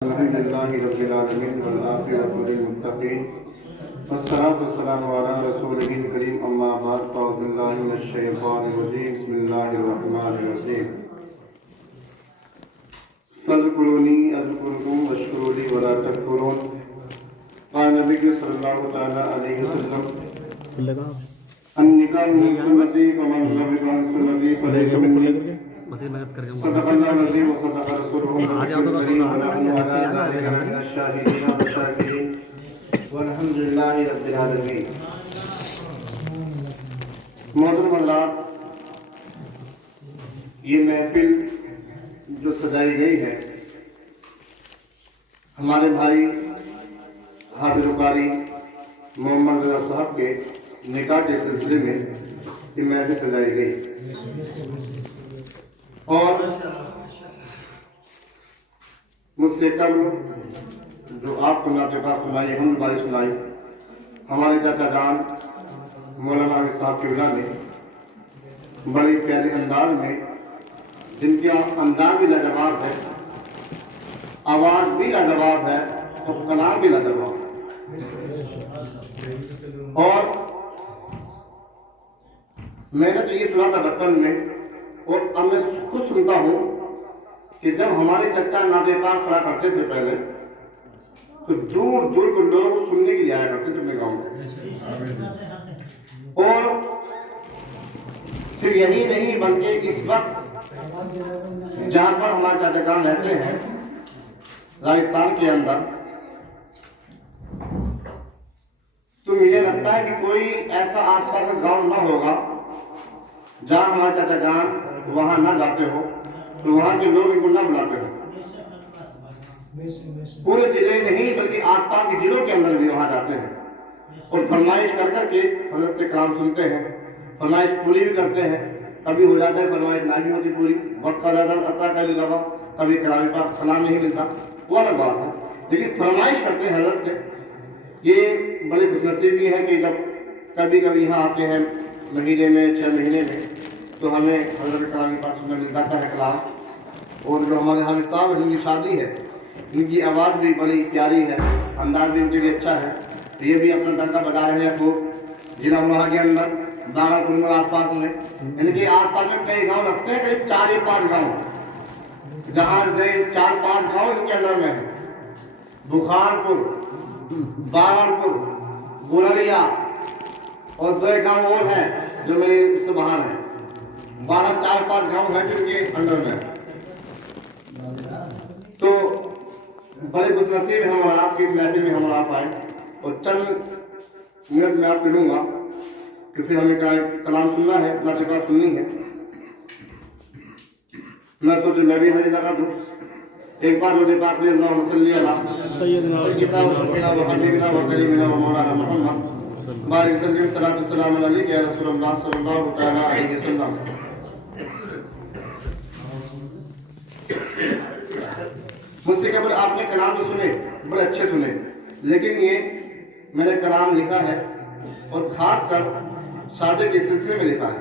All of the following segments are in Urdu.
الحمد لله رب العالمين والعاقبة للمتقين والصلاة والسلام على رسوله الكريم أما بعد فأعوذ بالله من الشيطان الرجيم بسم الله الرحمن الرحيم فاذكروني أذكركم واشكروا لي ولا تكفرون قال النبي صلى الله تعالى عليه وسلم النكاح من سنتي فمن لم يكن سنتي فليس مني صدق الله العظيم وصدق رسوله الكريم ونحن على ذلك من الشاهدين والشاكرين والحمد لله رب العالمين. محترم حضرات، یہ محفل جو سجائی گئی ہے ہمارے بھائی حافظ قاری محمد رضا صاحب کے نکاح کے سلسلے میں یہ محفل سجائی گئی اور مجھ سے قبل جو آپ کو نعت پاک سنائی حمد باری سنائی ہمارے چاچا جان مولانا حافظ صاحب کی وجہ نے بڑی پیارے انداز میں، جن کے انداز بھی لاجواب ہے، آواز بھی لاجواب ہے اور کلام بھی لاجواب ہے. اور میں نے تو یہ سنا تھا بچپن میں اور اب میں خود سنتا ہوں کہ جب ہمارے چچا نعت پاک پڑھا کرتے تھے پہلے تو دور دور کے لوگ سننے کے لیے آیا کرتے تھے اپنے گاؤں میں. اور صرف یہی نہیں بلکہ اس وقت جہاں پر ہمارے چاچا جان رہتے ہیں راجستھان کے اندر، تو مجھے لگتا ہے کہ کوئی ایسا آس پاس کا گاؤں نہ ہوگا جہاں ہمارے چاچا جان وہاں نہ جاتے ہو تو وہاں کے لوگ ان کو نہ بلاتے ہو. پورے ضلع نہیں بلکہ آس پاس کے ضلعوں کے اندر بھی وہاں جاتے ہیں اور فرمائش کر کر کے حضرت سے کلام سنتے ہیں، فرمائش پوری بھی کرتے ہیں. کبھی ہو جاتا ہے فرمائش نہ بھی ہوتی پوری، وقت کا زیادہ عطا کا بھی دبا، کبھی کلام پاک سلام نہیں ملتا، وہ الگ بات ہے، لیکن فرمائش کرتے ہیں حضرت سے. یہ بڑی خوش نصیبی ہے کہ جب کبھی کبھی یہاں آتے ہیں مہینے میں 6 مہینے میں تو ہمیں حضرت کلام پاک سننے مل جاتا ہے کلام. اور جو ہمارے حافظ صاحب جن کی شادی ہے ان کی آواز بھی بڑی پیاری ہے، انداز بھی ان کے لیے اچھا ہے. یہ بھی اپنا ڈنکا بجا رہے ہیں خوب ضلع امروہہ کے اندر، داغا پور میں آس پاس میں، ان کے آس پاس میں کئی گاؤں لگتے ہیں، قریب 4 یا 5 گاؤں، جہاں 4-5 گاؤں ان کے اندر میں ہے. بخارپور، باورپور، گولریا اور 2 گاؤں اور ہیں جو میرے اس سے باہر ہیں. 4-5 گاؤں ہیں جن کے اندر میں. تو بڑے خوش نصیب ہیں اور آپ کی محفل میں ہم آپ آئے اور چند منٹ میں آپ کو لوں گا کہ پھر ہمیں کلام سننا ہے، نعت پاک سننی ہے. میں سوچے میں بھی حاضر لگا دوں ایک بار روز پاک میں اللہم صلی علی سیدنا و شفیعنا و حبیبنا و کلیمنا و مولانا محمد بارک وسلم صلاۃ والسلام علیک یا رسول اللہ صلی اللہ تعالی علیہ وسلم. مجھ سے قبل آپ نے کلام تو سنے، بڑے اچھے سنے، لیکن یہ میں نے کلام لکھا ہے اور خاص کر شادی کے سلسلے میں لکھا ہے.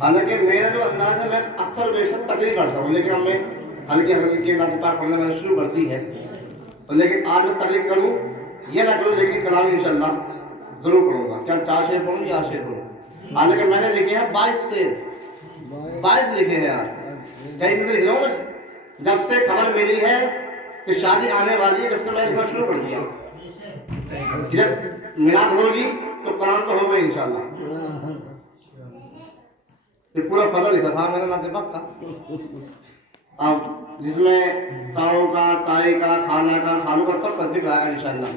حالانکہ میرا جو انداز ہے میں اکثر بیشتر تقریر کرتا ہوں، لیکن میں ہلکی ہلکی نعت پاک پڑھنا میں نے شروع کر دی ہے. لیکن آج میں تقریر کروں یہ نہ کروں، لیکن کلام انشاءاللہ ضرور پڑھوں گا. کیا 4 شعر پڑھوں یا 8 شعر پڑھوں؟ حالانکہ میں نے لکھے ہیں 22 شعر، 22 لکھے ہیں آج. کہیں سے لکھ رہا ہوں جب سے خبر ملی ہے کہ شادی آنے والی ہے، جب سے میں لکھنا شروع کر دیا. جب میلاد ہوگی تو کلام تو ہوگا انشاءاللہ. یہ پورا فضل لکھا تھا میرا نعت پاک کا، اب جس میں تاؤ کا، تائی کا، خالہ کا، خالو کا سب کا ذکر آئے گا انشاءاللہ.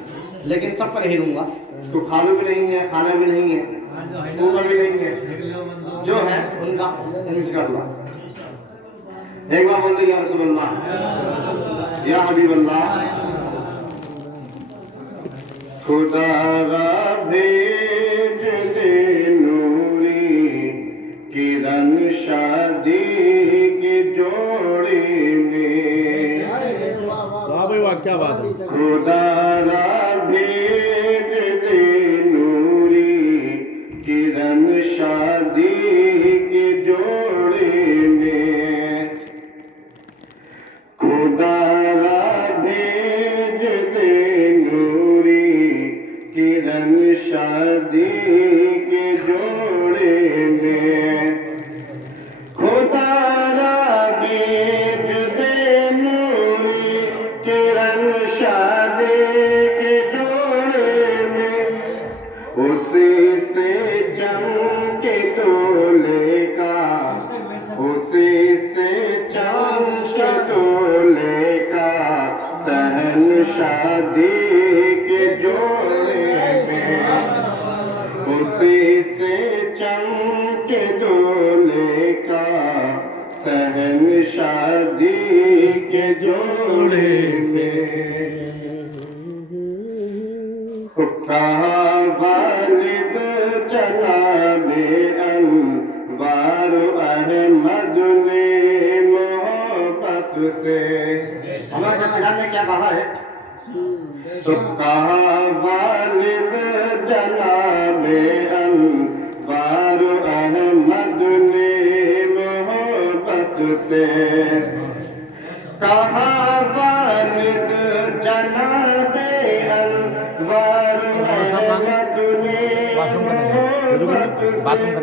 لیکن سب کا نہیں لوں گا تو خالو بھی نہیں ہے، خالہ بھی نہیں ہے، اوپر بھی نہیں ہے، جو ہے ان کا انشاءاللہ. ایک بار بولتے یا رسول اللہ، یا حبیب اللہ. خدا را بھیج دے نوری کرن شادی کے جوڑے میں. واہ بھائی واہ، کیا بات ہے. خدا را بھیج دے نوری کرن شادی کے جوڑے میں. خدا شادی کے جوڑے میں خدا را بیج دے نوری کرن شادی کے جوڑے میں اسی سے جم کے دولے کا اسی سے جم کے دولے کا سہن شادی کے جوڑے میں اسی سے چمک دولے کا سہن شادی کے جوڑے سے کہا والد جناب انوار احمد نے محبت سے ہمارے جناب نے کیا کہا ہے تو کہا والد جناب انوار احمد نے محبت سے کہا والد جناب انوار احمد نے محبت سے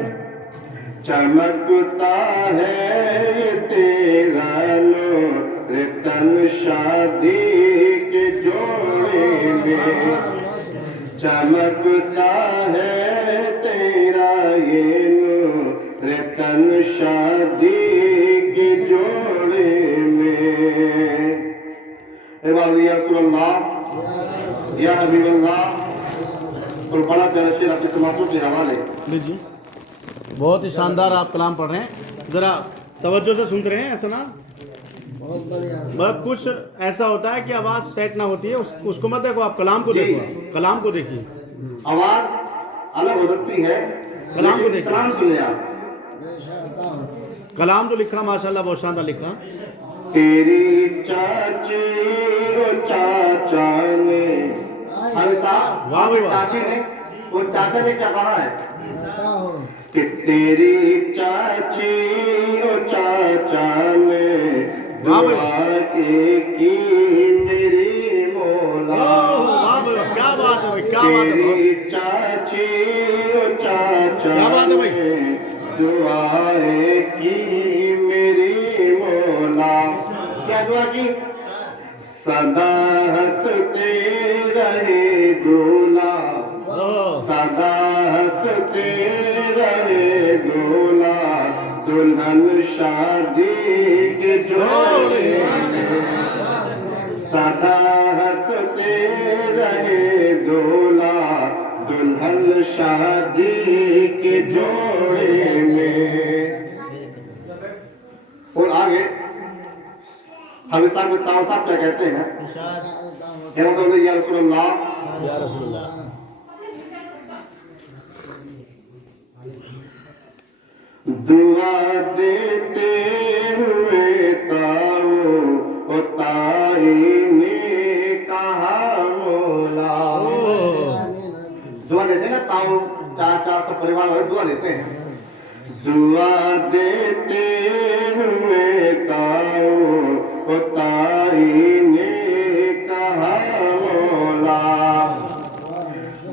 چمکتا ہے یہ تیرا نور تن شادی کے جوڑے میں چمکتا ہے تیرا یہ نور تن شادی کے جوڑے میں اے والی یا رسول اللہ یا حبیب اللہ اور بڑا پیارا شعر آپ کے سماعتوں کے حوالے جی بہت ہی شاندار آپ کلام پڑھ رہے ہیں ذرا توجہ سے سنتے رہے ہیں ایسا نا بہت کچھ ایسا ہوتا ہے کہ آواز سیٹ نہ ہوتی ہے اس کو مت دیکھو آپ کلام کو دیکھو کلام کو دیکھیے آواز الگ ہو سکتی ہے کلام کو دیکھیے کلام سنیں آپ کلام جو لکھ رہا ماشاءاللہ بہت شاندار لکھ رہا تیری چاچی و چاچا نے واہ بھائی واہ چاچی نے وہ چاچا نے کیا کہا ہے کہ تیری چاچی و چاچا نے دعا کی میری مولا کیا بات ہے کیا بات ہے تیری چاچی و چاچا نے دعا کی میری مولا کیا دعا کی سدا ہنستے رہے دولا سدا ہنستے رہے دولا دلہن شادی کے جوڑے سدا ہنستے رہے دولا دلہن شادی کے جوڑے میں اور آگے حبیب صاحب کے تاؤ صاحب کیا کہتے ہیں یا رسول اللہ دعا دیتے ہوئے تاؤ و تائی نے کہا مولا دعا دیتے ہیں نا تاؤ چاچا سب پریوار والے دعا دیتے ہیں دعا دیتے ہوئے تاؤ و تائی نے کہا مولا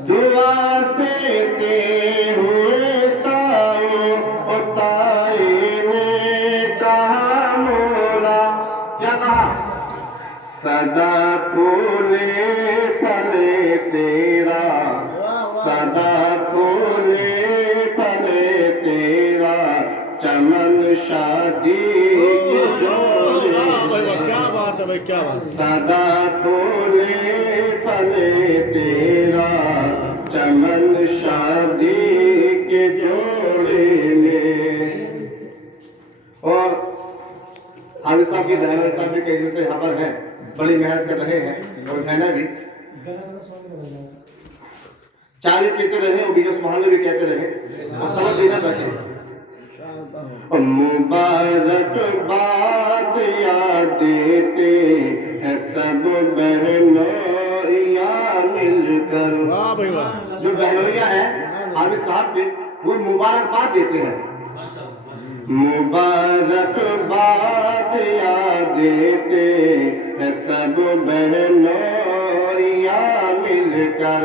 دعا دیتے ہوئے تاؤ و تائی نے کہا مولا کیا کہا سدا پھولے پھلے تیرا سدا پھولے پھلے تیرا چمن شادی کے جوڑے سدا پھولے پھلے تیرا چمن شادی کے جوڑے میں اور حافظ صاحب کی بہن صاحب بھی کہیں سے خبر ہے بڑی محنت کر رہے ہیں اور بہنیں بھی چائے بھی پیتے رہے اور بیجو سبحان بھی کہتے رہے اور سمجھ لینا بیٹھے مبارک بات یاد دیتے ہیں سب بہنویاں مل کر جو بہنویاں ہیں حافظ صاحب کے وہ مبارک بات دیتے ہیں مبارک بات یاد دیتے ہیں سب بہنویاں مل کر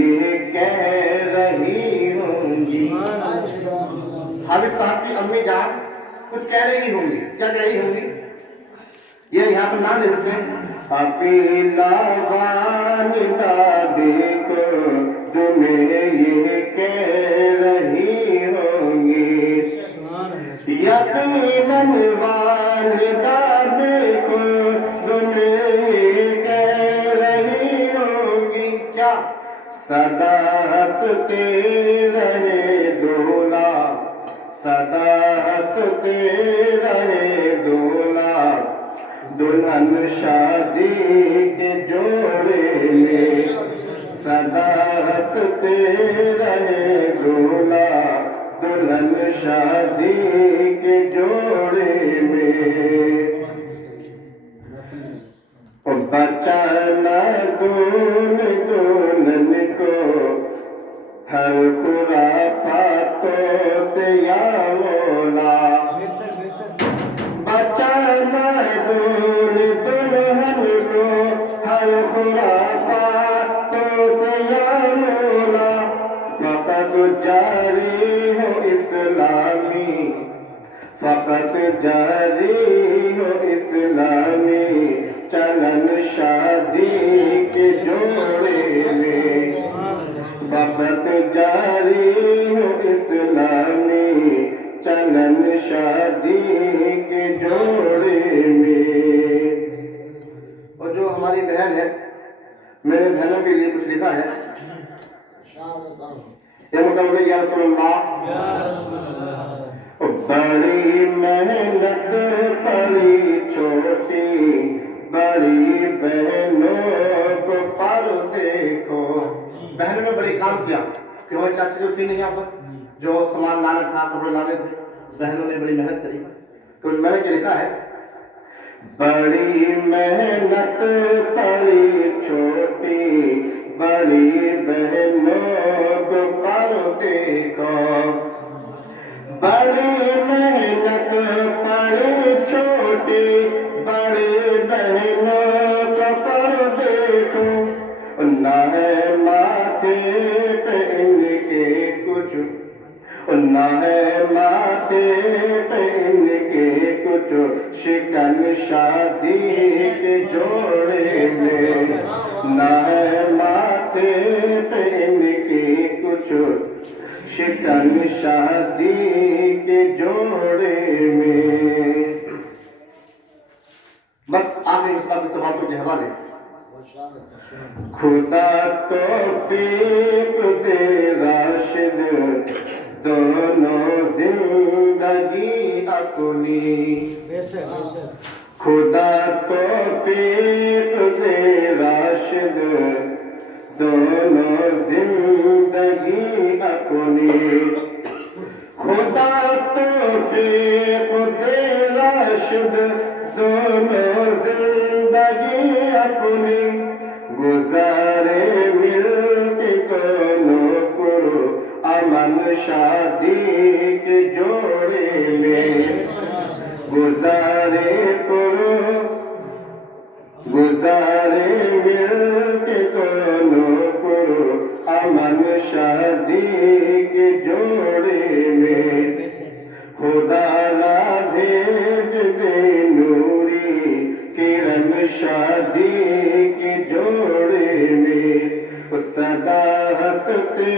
یہ کہہ رہی ہوں گی. حافظ صاحب کی امی جان کچھ کہہ رہی ہوں گی. کیا کہہ رہی ہوں گی؟ یہ یہاں پر نام لکھتے ہیں اپیلا والدہ دیکھو تمہیں یہ کہہ رہی ہوں گی. یقیناً والدہ دیکھو تمہیں یہ کہہ رہی ہوں گی. کیا؟ سدا ہنستے رہے دولا، سدا ہنستے رہے دولا، دلہن شادی کے جوڑے میں. سدا ہنستے رہے دولا، دلہن شادی کے جوڑے میں. بچانا دون دلہن کو ہر خرافاتوں سے یا مولا. بچانا دون دلہن کو ہر خرافاتوں سے یا مولا. فقط جاری ہو اسلامی، فقط جاری ہو اسلامی چلن شادی کے جوڑے میں. فقط جاری ہو اسلامی چلن شادی کے جوڑے میں. اور جو ہماری بہن ہے، میرے بہنوں کے لیے کچھ لکھا ہے. یا مطلب یا رسول اللہ، بڑی محنت بڑی چھوٹی بڑی بہنوں کو پر دیکھو. بہنوں نے بڑی کام کیا کہ ہماری چاچی تو تھی نہیں یہاں پر، جو سامان لانا تھا، کپڑے لانے تھے، بہنوں نے بڑی محنت کری. تو میں نے کیا لکھا ہے، بڑی محنت بڑی چھوٹی بڑی بہنوں کو پر دیکھو. بڑی محنت بڑی چھوٹی بڑی بہنوں کو پر دیکھو. نہ ہے ماتھے پہ ان کے کچھ، نہ ہے ماتھے پہ ان کے کچھ شکن شادی کے جوڑے میں. نہ ہے ماتھے پہ ان کے کچھ شکن شادی کے جوڑے میں. بس آخری مسئلہ کے سوال کو حوالے. خدا توفیق دے راشد دونوں زندگی اپنی. خدا توفیق دے راشد دونوں زندگی اپنی. خدا توفیق دے راشد دونوں زندگی اپنی. گزارے مل کے دونوں پر امن شادی کے جوڑے میں. گزارے مل کے دونوں پر امن شادی کے جوڑے میں. خدا لا بھیج دے نوری کرن شادی کے جوڑے میں. سدا ہنستے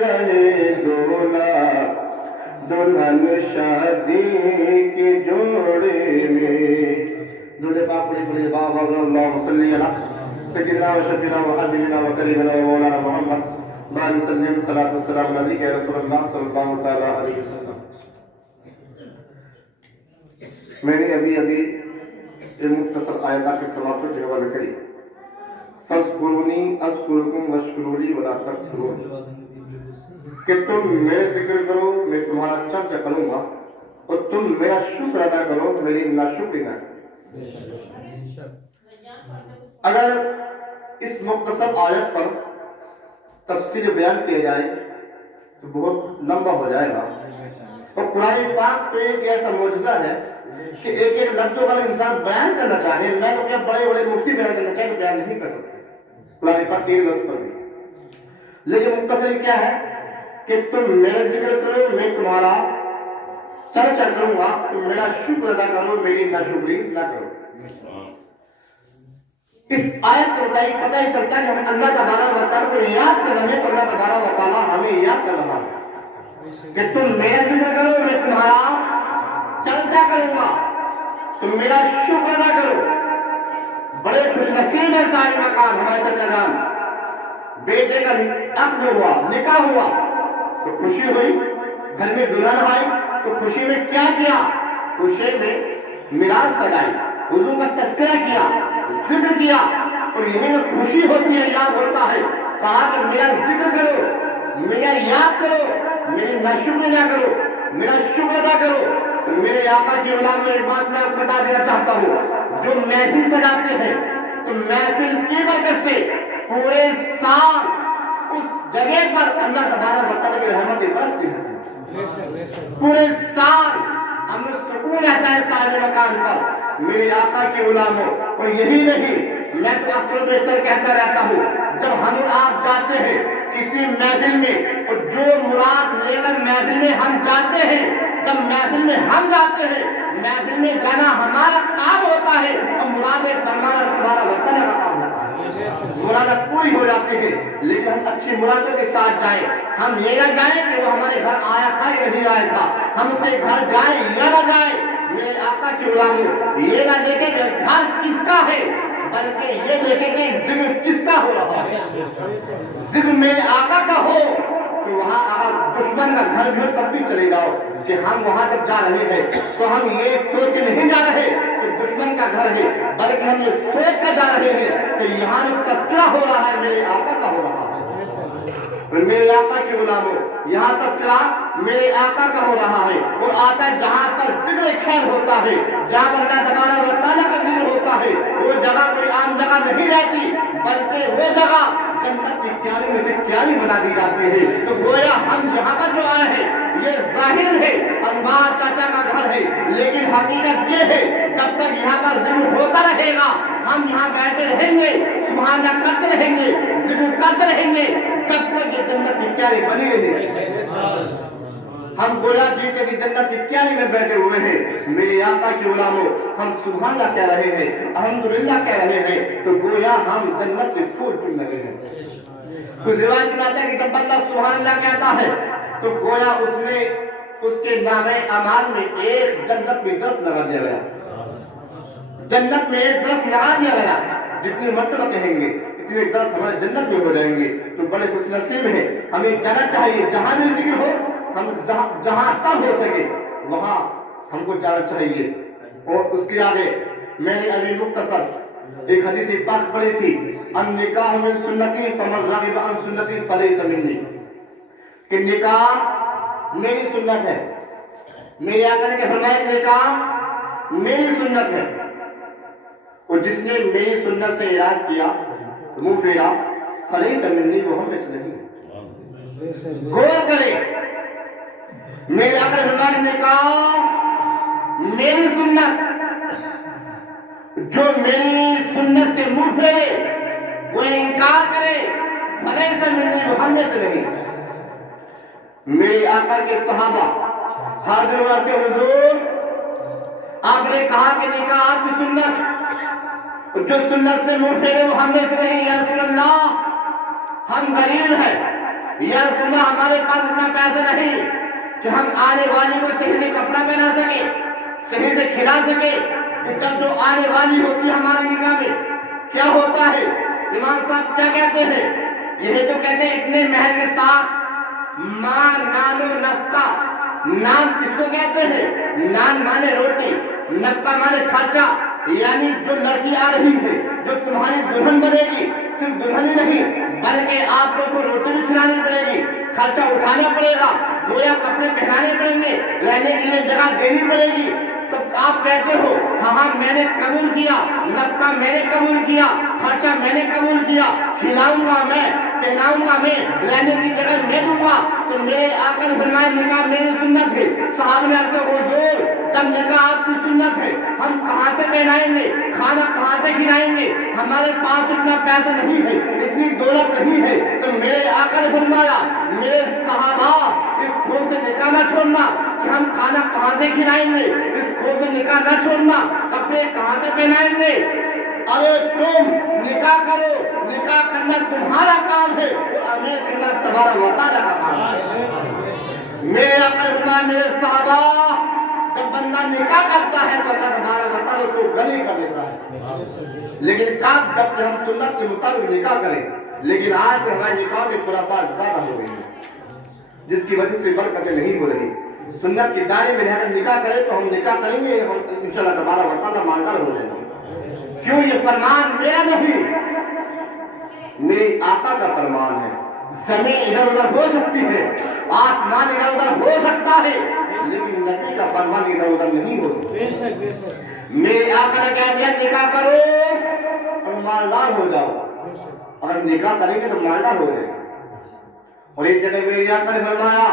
رہے دولا، دلہن شادی کے جوڑے میں. دولے پاک پڑے پڑے بابا اللہم صلی علی سیدنا و شفینا و حبیبنا و کریمنا و مولانا محمد بارک وسلم. صلاۃ والسلام علیک یا رسول اللہ صلی اللہ تعالی علیہ وسلم. میں نے ابھی یہ مختصر آیات کے سماعت کے حوالے کری. فاذکرونی اذکرکم واشکروا لی ولا تکفرون، کہ تم میرے ذکر کرو میں تمہارا چرچا کروں گا، اور تم میرا شکر ادا کرو میری ناشکری نہ کرو. اگر اس مختصر آیت پر تفصیل بیان کیا جائے تو بہت لمبا ہو جائے گا. اور قرآن پاک تو ایک ایسا معجزہ ہے کہ ایک ایک لفظوں کا انسان بیان کرنا چاہے، میں تو کیا بڑے بڑے مفتی بیان کرنا چاہے تو بیان نہیں کر سکتے. قرآن پاک کے لفظ پر بھی لیکن مختصر کیا ہے کہ تم میرا ذکر کرو میں تمہارا چرچا کروں گا، تم میرا شکر ادا کرو میری ناشکری نہ کرو۔ اس آیت کے مطابق پتہ ہی چلتا ہے کہ ہم اللہ تبارک و تعالیٰ کو یاد کر رہے ہیں تو اللہ تبارک و تعالیٰ ہمیں یاد کر رہا ہے کہ تم میرا ذکر کرو میں تمہارا چرچا کروں گا، تم میرا شکر ادا کرو۔ بڑے خوش نصیب ہے صاحب مکان ہمارے چچا جان، بیٹے کا عقد ہوا، نکاح ہوا تو خوشی ہوئی، گھر میں دلہن آئی تو خوشی میں کیا کیا؟ خوشی میں میراث سجائی، حضور کا تذکرہ کیا، ذکر کیا، اور یہی میں خوشی ہوتی ہے، یاد ہوتا ہے۔ کہا کہ میرا ذکر کرو، میرا یاد کرو، میری ناشکری نہ کرو، میرا شکر ادا کرو۔ میرے آقا کی غلام میں ایک بات میں آپ کو بتا دینا چاہتا ہوں، جو محفل سجاتے ہیں تو محفل کی برکت سے پورے سال اس جگہ پر اللہ تبارک و تعالیٰ کی رحمت برستی ہے، پورے سال ہمیں سکون رہتا ہے صاحب مکان پر میرے آقا کے غلاموں۔ اور یہی نہیں، میں تو اکثر بیشتر کہتا رہتا ہوں، جب ہم آپ جاتے ہیں کسی محفل میں اور جو مراد لے کر محفل میں ہم جاتے ہیں، جب محفل میں ہم جاتے ہیں، محفل میں جانا ہمارا کام ہوتا ہے اور مراد فرمانا تمہارا وطن کا کام ہوتا ہے، مرادیں پوری ہو جاتی ہے۔ لیکن ہم اچھی مرادوں کے ساتھ جائیں، ہم یہ نہ جائیں کہ وہ ہمارے گھر آیا تھا یا نہیں آیا تھا، ہم اس کے گھر جائیں یا نہ جائیں، میرے آقا کے غلاموں یہ نہ دیکھیں کہ گھر کس کا ہے، بلکہ یہ دیکھیں کہ ذکر کس کا ہو رہا ہے۔ ذکر میرے آقا کا ہو تو وہاں اگر دشمن کا گھر بھی ہو تب بھی چلے جاؤ کہ ہم وہاں جب جا رہے ہیں تو ہم یہ سوچ کے نہیں جا رہے کہ دشمن کا گھر ہے، بلکہ ہم یہ سوچ کر جا رہے ہیں کہ یہاں جو تذکرہ ہو رہا ہے میرے آقا کا ہو رہا ہے۔ میرے آقا کے غلاموں یہاں تذکرہ میرے آقا کا ہو رہا ہے، اور آتا ہے جہاں پر ذکر خیر ہوتا ہے، جہاں پر اللہ تبارک و تعالیٰ کا ذکر ہوتا ہے، وہ جگہ کوئی عام جگہ نہیں رہتی، بلکہ وہ جگہ جنت کی کیاری میں سے کیاری بنا دی جاتی ہے۔ تو گویا ہم جہاں پر جو آئے ہیں یہ ظاہر ہے انوار چاچا کا گھر ہے، لیکن حقیقت یہ ہے جب تک یہاں کا ذکر ہوتا رہے گا ہم یہاں بیٹھے رہیں گے، سبحان اللہ کرتے رہیں گے، ذکر کرتے رہیں گے، تب تک یہ جنت کی کیاری بنی رہے گی۔ ہم گویا جیتے کی جنت کی کیاری میں بیٹھے ہوئے ہیں، میرے آقا کے غلاموں ہم سبحان اللہ کہہ رہے ہیں، الحمدللہ کہہ رہے ہیں، تو گویا ہم جنت کے پھول چن رہے ہیں۔ کوئی روایت میں آتا ہے کہ جب بندہ سبحان اللہ کہتا ہے تو گویا اس کے نامے اعمال میں ایک جنت میں درخت لگا دیا گیا، جنت میں ایک درخت لگا دیا گیا، جتنی مرتبہ کہیں گے اتنے درخت ہمارے جنت میں ہو جائیں گے۔ تو بڑے خوش نصیب ہیں، ہمیں جانا چاہیے جہاں بھی ذکر ہو، ہم جہاں تک ہو سکے وہاں ہم کو جانا چاہیے۔ اور اس کے آگے میں نے ابھی مختصر ایک حدیث پاک پڑھی تھی، النکاح من سنتی فمن رغب عن سنتی فلیس منی، کہ نکاح میری سنت ہے، میرے آقا نے فرمایا نکاح میری سنت ہے، اور جس نے میری سنت سے اعراض کیا منہ پھیرا فلیس منی، وہ ہم میں سے نہیں ہے۔ غور کریں، میرے آقا نے فرمایا نکاح میری سنت، جو میری سنت سے منہ پھیرے وہ انکار کرے فلیس منی، وہ ہم میں سے نہیں۔ میرے آقا کے صحابہ حاضر ہوا کہ حضور آپ نے کہا کہ نکاح آپ کی سنت، جو سنت سے منہ پھیرے وہ ہم میں سے نہیں۔ یا رسول اللہ ہم غریب ہیں، یا رسول اللہ ہمارے پاس اتنا پیسہ نہیں کہ ہم آنے والی کو صحیح سے کپڑا پہنا سکے، صحیح سے کھلا سکے۔ جب جو آنے والی ہوتی ہے ہمارے نکاح میں کیا ہوتا ہے، امام صاحب کیا کہتے ہیں؟ یہی تو کہتے ہیں اتنے مہر کے ساتھ ماں نان و نفقہ۔ نان کس کو کہتے ہیں؟ نان مانے روٹی، نفقہ مانے خرچہ، یعنی جو لڑکی آ رہی ہے جو تمہاری دلہن بنے گی، صرف دلہن ہی نہیں بلکہ آپ کو اس کو روٹی بھی کھلانی پڑے گی، خرچہ اٹھانا پڑے گا، گویا کپڑے پہنانے پڑیں گے، رہنے کے لیے جگہ دینی پڑے گی، تو آپ کہتے ہو ہاں میں نے قبول کیا، نفقہ میں نے قبول کیا، خرچہ میں نے قبول کیا، کھلاؤں گا میں، پہناؤں گا میں، رہنے کی جگہ میں دوں گا، تو میرے آقا نے فرمایا نکاح میری سنت ہے۔ صحابہ نے عرض کیا حضور جب نکاح آپ کی سنت ہے ہم کہاں سے پہنائیں گے، کھانا کہاں سے کھلائیں گے، ہمارے پاس اتنا پیسہ نہیں ہے، اتنی دولت نہیں ہے۔ تو میرے آقا نے فرمایا میرے صحابہ اس خوف سے نکاح نہ چھوڑنا کہ ہم کھانا کہاں سے کھلائیں گے، اس خوف سے نکاح نہ چھوڑنا کپڑے کہاں سے پہنائیں گے۔ ارے تم نکاح کرو، نکاح کرنا تمہارا کام ہے، وہ امیر کرنا تمہارا وطالہ کا کام ہے۔ میرے آقا نے فرمایا میرے صحابہ جب بندہ نکاح کرتا ہے تو اللہ تبارک و تعالیٰ اس کو غنی کر دیتا ہے، لیکن کب جب ہم سنت کے مطابق نکاح کریں۔ لیکن آج کے ہمارے نکاح میں خرافات زیادہ ہو رہی ہیں جس کی وجہ سے برکتیں نہیں ہو رہی۔ سنت کے دائرے میں رہ کر نکاح کریں تو ہم نکاح کریں گے، ہم انشاءاللہ تبارک و تعالیٰ مالدار ہو جائیں گے۔ کیوں؟ یہ فرمان میرا نہیں، میرے آقا کا فرمان ہے۔ زمین ادھر ادھر ہو سکتی ہے، آسمان ادھر ادھر ہو سکتا ہے، لیکن نبی کا فرمان ادھر ادھر نہیں ہو سکتا۔ میرے آقا نے کہہ دیا نکاح کرو اور مالدار ہو جاؤ، اگر نکاح کریں گے تو مالدار ہو جائے۔ اور ایک جگہ میرے آقا نے فرمایا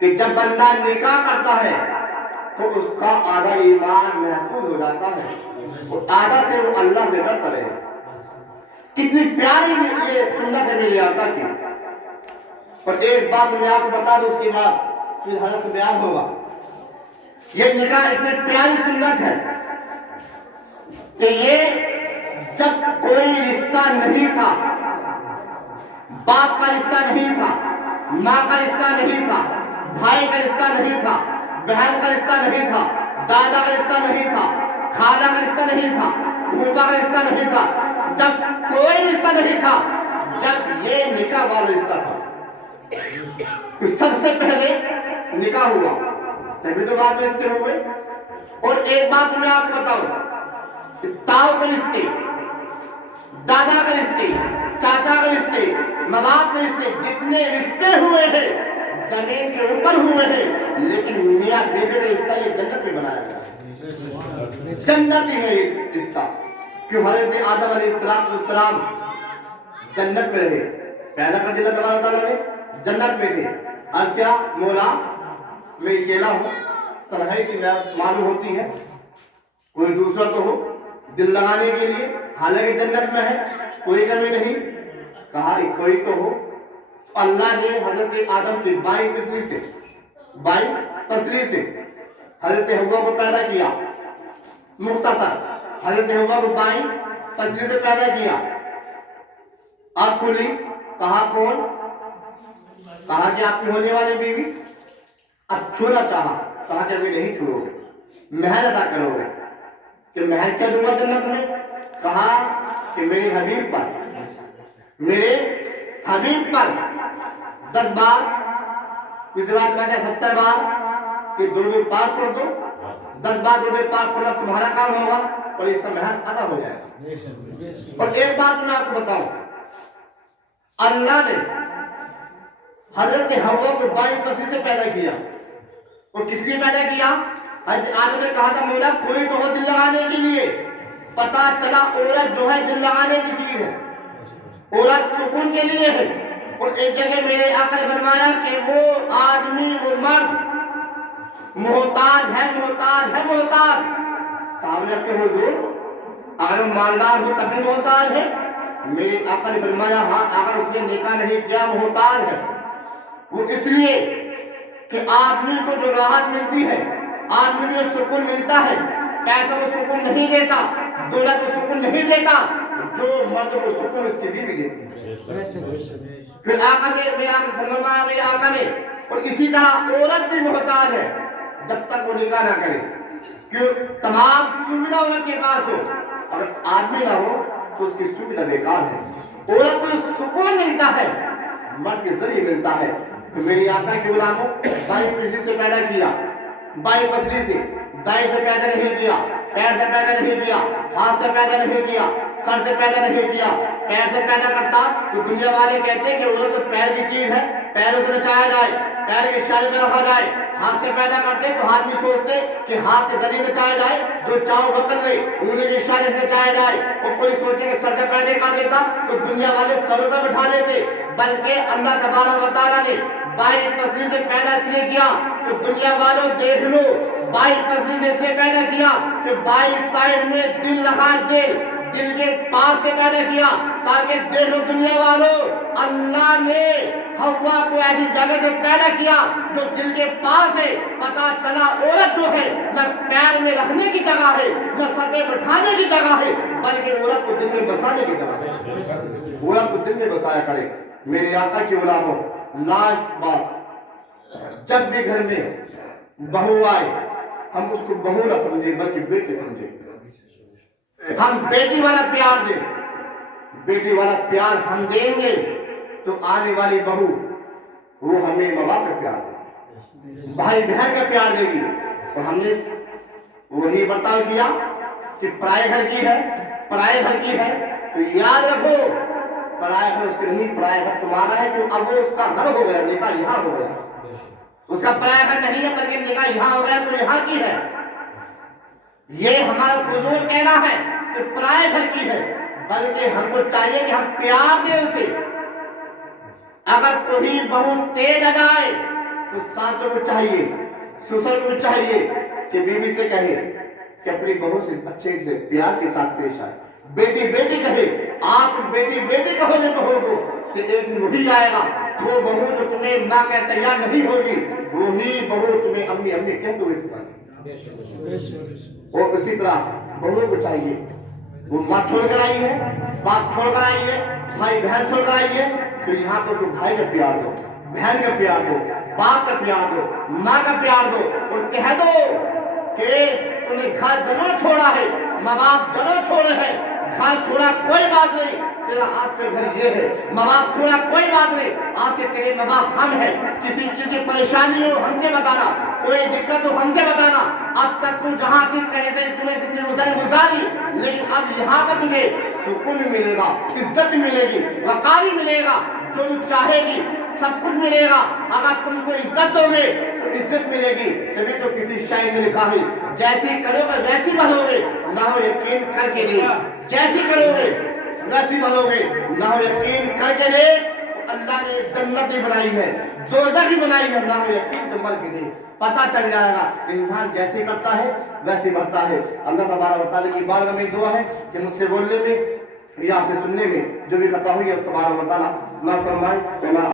کہ جب بندہ نکاح کرتا ہے تو اس کا آدھا ایمان محفوظ ہو جاتا ہے اور آدھا سے وہ اللہ سے ڈرتا رہے۔ کتنی پیاری یہ سنت ہے میرے آقا کی۔ اور ایک بات میں آپ کو بتا دوں اس کے بعد پھر حضرت بیان ہوگا۔ یہ نکاح اتنی پیاری سنت ہے کہ یہ جب کوئی رشتہ نہیں تھا، باپ کا رشتہ نہیں تھا، ماں کا رشتہ نہیں تھا، بھائی کا رشتہ نہیں تھا، بہن کا رشتہ نہیں تھا، دادا کا رشتہ نہیں تھا، خالہ کا رشتہ نہیں تھا، پھوپھا کا رشتہ نہیں تھا، جب کوئی رشتہ نہیں تھا، جب یہ نکاح والا رشتہ تھا تو سب سے پہلے نکاح ہوا، تبھی تو بات رشتے ہوئے۔ اور ایک بات میں آپ کو بتاؤں کہ تاؤ کے رشتے، دادا کے رشتے، چاچا کے رشتے، ماں باپ کے رشتے، جتنے رشتے ہوئے ہیں زمین کے اوپر ہوئے ہیں، لیکن میاں بیوی کا رشتہ یہ جنت میں بنایا گیا، جنت ہی ہے یہ رشتہ۔ کیوں؟ حضرت آدم علیہ السلام جنت میں رہے، پیدا کر دیا تبارک تعالیٰ نے، جنت میں تھے۔ عرض کیا مولا میں اکیلا ہوں، تنہائی سے معلوم ہوتی ہے، کوئی دوسرا تو ہو دل لگانے کے لیے، حالانکہ جنت میں ہے کوئی کمی نہیں۔ کہا کوئی تو ہو۔ اللہ نے حضرت آدم کی بائیں پسلی سے حضرت حوا کو پیدا کیا۔ مختصر حضرت حوا کو بائیں پسلی سے پیدا کیا، آنکھ کھلی، کہا کون؟ کہا کہ آپ کی ہونے والی بیوی۔ اب چھونا چاہا، کہا کہ ابھی نہیں چھوڑو گے، مہر ادا کرو گے۔ کہ مہر کیا دوں گا جنت میں؟ کہا کہ میرے حبیب پر 10 بار، اس بات میں 70 بار کہ درود پاک پڑھ دو، 10 بار درود پاک پڑھنا تمہارا کام ہوگا اور اس کا مہر ادا ہو جائے گا۔ اور ایک بات میں آپ کو بتاؤں، اللہ نے حضرت حوا کو بائیں پسلی سے پیدا کیا، اور کس لیے پیدا کیا؟ حضرت آدم نے کہا تھا مولا کوئی تو ہو دل لگانے کے لیے۔ پتا چلا عورت جو ہے دل لگانے کی چیز ہے، عورت سکون کے لیے ہے۔ اور ایک جگہ میرے آقا نے فرمایا کہ وہ آدمی، وہ مرد محتاج ہے، محتاج ہے، محتاج۔ سامنے اس کے حضور اگر وہ مالدار ہو تب بھی محتاج ہے؟ میرے آقا نے فرمایا ہاں اگر اس نے نکاح نہیں کیا محتاج ہے۔ وہ اس لیے کہ آدمی کو جو راحت ملتی ہے، آدمی کو جو سکون ملتا ہے، پیسہ کو سکون نہیں دیتا، دولت کو سکون نہیں دیتا، جو مرد کو سکون اس کی بیوی دیتی ہے۔ پھر آقا نے فرمایا میرے آقا نے، اور اسی طرح عورت بھی محتاج ہے جب تک وہ نکاح نہ کرے، کیوں؟ تمام سویدھا عورت کے پاس ہو، اگر آدمی نہ ہو تو اس کی سویدھا بیکار ہے۔ عورت کو سکون ملتا ہے، مرد کے ذریعے ملتا ہے۔ تو میری آقا کے غلاموں بائیں پسلی سے پیدا کیا، بائیں پسلی سے، دائیں سے پیدا نہیں کیا، پیر سے پیدا نہیں کیا، ہاتھ سے پیدا نہیں کیا، سر سے پیدا نہیں کیا۔ پیر سے پیدا کرتا تو دنیا والے کہتے ہیں کہ عورت تو پیر کی چیز ہے، پیروں سے نچایا جائے، پیر کے اشارے میں رکھا جائے، ہاتھ سے پیدا کرتے تو ہاتھ میں سوچتے کہ ہاتھ کے ذریعے نچایا جائے، جو چاہو وہ کر لے، انگلی کے اشارے سے نچایا جائے، اور کوئی سوچے کہ سر سے پیدا کر دیتا تو دنیا والے سروں پہ بٹھا لیتے، بلکہ اللہ تبارک و تعالیٰ نے بائی پسلی سے پیدا اس لیے کیا کہ دنیا والوں دیکھ لو، بائی پسلی سے اس لیے پیدا کیا کہ بائی سائڈ میں دل رکھا، دل کے پاس سے پیدا کیا تاکہ دیکھ لو دنیا والوں، اللہ نے حوا کو ایسی جگہ سے پیدا کیا جو دل کے پاس ہے، پتا چلا عورت جو ہے نہ پیر میں رکھنے کی جگہ ہے نہ سر پہ بٹھانے کی جگہ ہے، بلکہ عورت کو دل میں بسانے کی جگہ ہے، عورت کو دل میں بسایا کرے۔ میرے آقا کی غلاموں، لاسٹ بات، جب بھی گھر میں بہو آئے ہم اس کو بہو نہ سمجھے بلکہ بیٹی سمجھے، ہم بیٹی والا پیار دیں، بیٹی والا پیار ہم دیں گے تو آنے والی بہو وہ ہمیں ماں باپ کا پیار دے گی، بھائی بہن کا پیار دے گی، اور ہم نے وہی برتاؤ کیا کہ پرائے گھر کی ہے، پرائے گھر کی ہے، تو یاد رکھو پرائے گھر اس کے نہیں، پرائے گھر تمہارا ہے، تو اب وہ اس کا گھر ہو گیا، نکاح یہاں ہو گیا، اس کا پرائے گھر نہیں ہے بلکہ نکاح یہاں ہو گیا تو یہاں کی ہے۔ یہ ہمارا فضول کہنا ہے کہ پرائے گھر کی ہے، بلکہ ہم کو چاہیے کہ ہم پیار دیں اسے۔ اگر کوئی بہو تیز آ جائے تو ساسوں کو چاہیے، سسر کو بھی چاہیے کہ بیوی سے کہے کہ اپنی بہو سے اچھے سے پیار کے ساتھ پیش آئے، بیٹی بیٹی کہے، آپ بیٹی بیٹی کہو گے بہو کو کہ ایک دن وہی آئے گا، وہ بہو جو تمہیں ماں کہہ تیار نہیں ہوگی، وہی بہو تمہیں امی امی کہہ تو اور اسی طرح بہو کو چاہیے، وہ ماں چھوڑ کر آئی ہے، باپ چھوڑ کر آئی ہے، بھائی بہن چھوڑ کر آئی ہے، تو یہاں پر تو بھائی کا پیار دو، بہن کا پیار دو، باپ کا پیار دو، ماں کا پیار دو، اور کہہ دو کہ تم نے گھر ضرور چھوڑا ہے، ماں باپ ضرور چھوڑے ہیں، گھر چھوڑا کوئی بات نہیں، تیرا آج سے گھر یہ ہے، ماں باپ چھوڑا کوئی بات نہیں، آج سے تیرے ماں باپ ہم ہیں، کسی چیز کی پریشانی ہو ہم سے بتانا، کوئی دقت ہو ہم سے بتانا، اب تک تو جہاں کی کہے سے تمہیں زندگی گزاری، لیکن اب یہاں پر تجھے سکون ملے گا، عزت ملے گی، وقار ملے گا، جو تو چاہے گی سب کچھ ملے گا، اگر تم اس کو عزت دو گے تو عزت ملے گی، تبھی تو کسی شاعر نے لکھا ہے جیسی کرو گے ویسی بنو گے، نہ ہو یقین کر کے دے، جیسی کرو گے ویسی بنو گے، نہ ہو یقین کر کے دے، اللہ نے جنت بھی بنائی ہے، دوزخ بھی بنائی ہے، نہ ہو یقین تو مر کے دے، پتہ چل جائے گا انسان جیسے کرتا ہے ویسے بڑھتا ہے۔ اللہ تبارک و تعالیٰ کی بارگاہ میں دعا ہے کہ مجھ سے بولنے میں یا آپ سے سننے میں جو بھی خطا ہوئی ہے تبارک و تعالیٰ معاف فرمائے۔